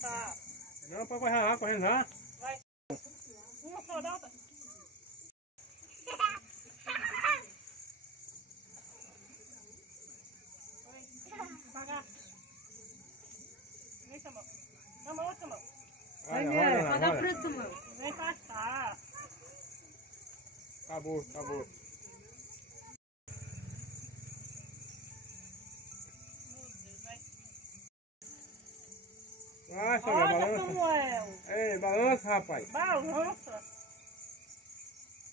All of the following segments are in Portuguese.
Tá. Não, pode correr lá, correndo lá. Vai. Uma só, dá outra. Devagar. Vem, Samuel. Toma outra mão. Olha, Dá pra essa mão. Vem passar. Acabou, acabou. Vai, Samuel, Olha, balança. Samuel. Ei, balança, rapaz. Balança.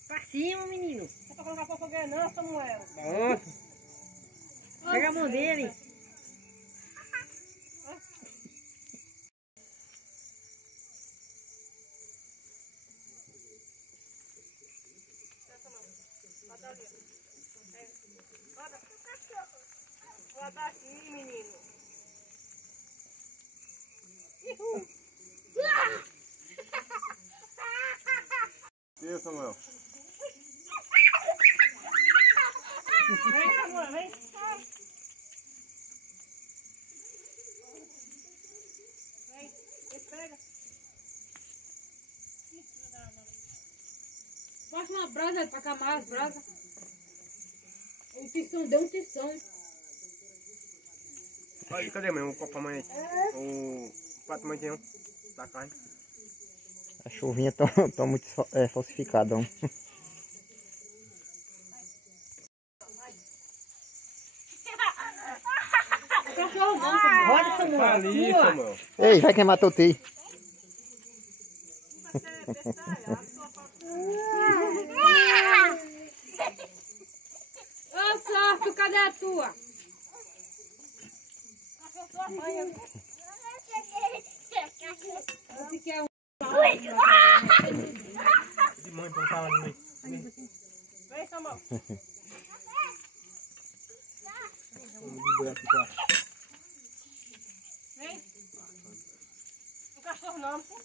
Pra cima, menino. Não é pra colocar pra fogueira não, Samuel. Balança. Pega a mão dele. Bota ali. Bota. Bota aqui, menino. E Samuel? Vem, Samuel, vem. Vem, pega. Passa uma brasa pra acalmar as brasas. Um tição, deu um tição. Aí, cadê mesmo o copo pra mãe? O prato mãe tem um da carne. A chuvinha tá muito falsificada. Ó. Cachorro não, Samuel. Olha, Samuel. Tá ali, Samuel. Ei, vai queimar teu tio. Ô, Sorto, cadê a tua? Esse aqui é um. De mãe, pra falar de mãe. Vem, Samuel. Vem. O cachorro não, sim?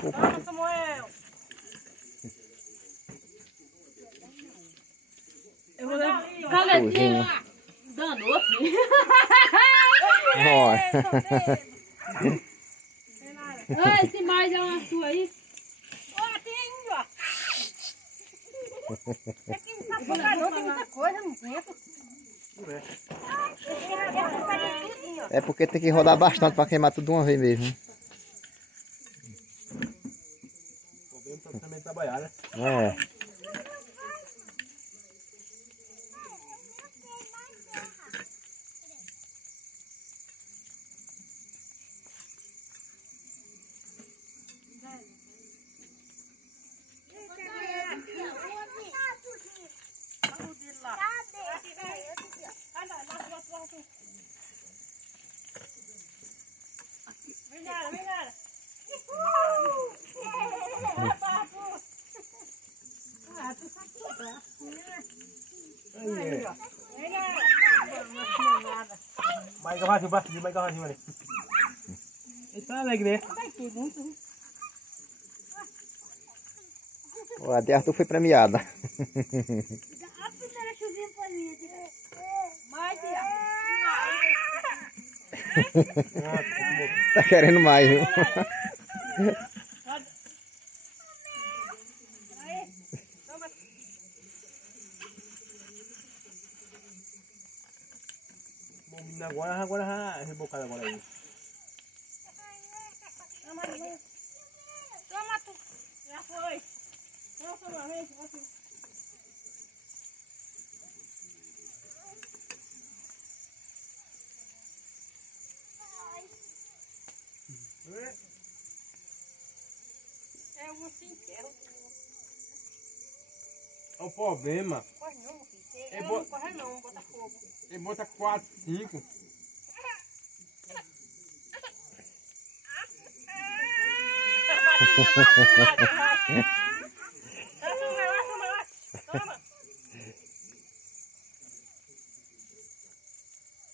Toma, Samuel. Eu vou dar. Cozinha. Danou, filho. Ó. Ô, esse mais é uma sua aí? Ó, tem ó. Aqui não sabe jogar não, tem muita coisa no tempo. É porque tem que rodar bastante pra queimar tudo de uma vez mesmo. Podemos também trabalhar, né? É. Vem nada, vem nada. Aí, Vem nada. mais garrafinho, bastante, mais garrafinho ali. Ele tá alegre, né? Ó, a de Arthur foi premiada. A primeira chuvinha foi minha. Mais, Tá querendo mais, viu? Bom, menino, agora já rebocado agora aí. Toma, tu. Já foi. Nossa, uma vez. É um sem ferro. É o problema. Corre não, meu filho. É Não corre não, bota fogo. Ele bota 4, 5.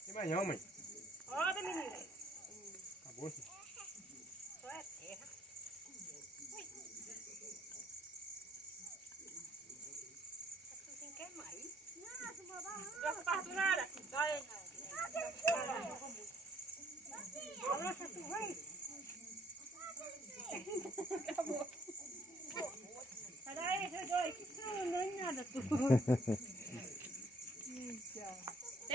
Que manhã, mãe? Olha, menina. Acabou-se. Só é terra. Ui. Tem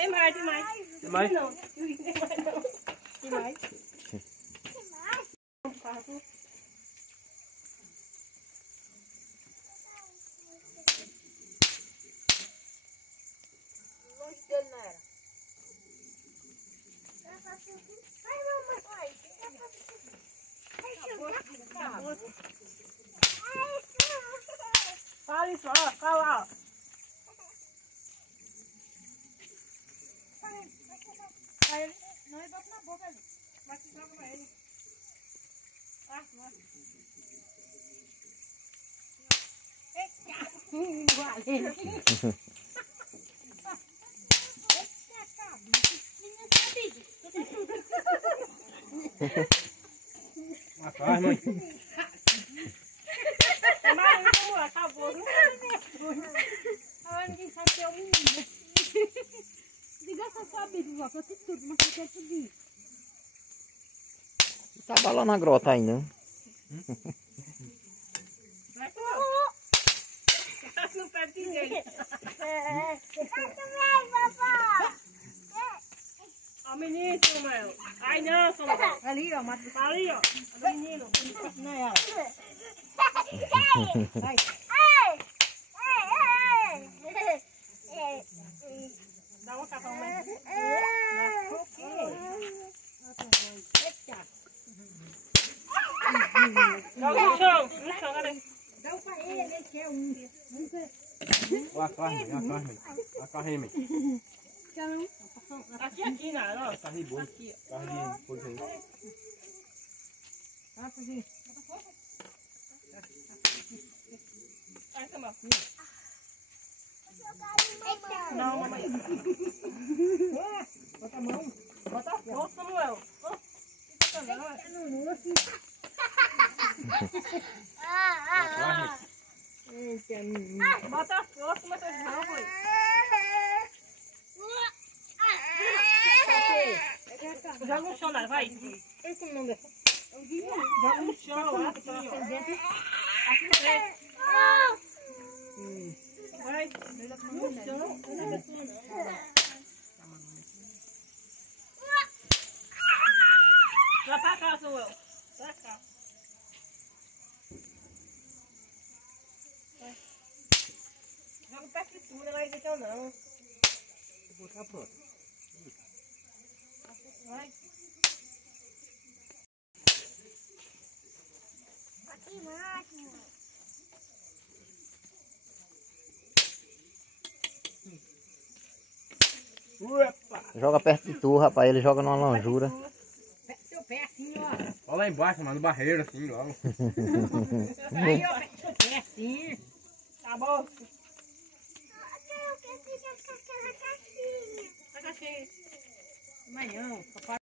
mais, tem mais. Tem mais? Não, tem mais não. Tem mais. Longe dele não era. Fala isso, ó. Fala, ó. Aí, não, ele bota na boca ali. Vai que joga pra ele. Ah, vai. Uma carne, mãe. Mas como é? Acabou, viu? Agora ninguém sabe que é o menino. Diga essa sua Bíblia, vó, que eu sei tudo, mas eu quero tudo. Tá balando na grota ainda, né? Vai, tá no pé de ninguém. Ó, o menino, Samuel. Ai, não, Samuel. Ali, ó, mata. Tá ali, ó. O menino. Não é ela. Vai. Dá uma capa, mãe. Joga no chão, galera. Dá um pra ele, ele quer um. Ó a carne, mãe. A carne, mãe. Quer um? Aqui, nada, ó. Carne boa. Aqui, ó. Carne de coisa aí. Passa, gente. Ai, Samuel. Não, mamãe. Bota a mão. Bota a força, Samuel. Ó, fica não, ó. A carne. Eita, menino. Bota a força, mas tá de novo aí. Joga no chão, Nara, vai. Joga no chão, aqui, ó. Aqui no pé. Vai. No chão. Vai pra cá, Samuel. Pra cá. Vai. Joga pra escritura, não vai dizer que eu não. Vou botar pronto. Vai. Uepa! Joga perto de tu, rapaz. Ele joga numa lonjura. Seu pé assim, ó. Olha lá embaixo, mano, no barreiro assim, logo. Aí, ó, seu pé assim. Tá bom? A caixinha. Mas não, papai.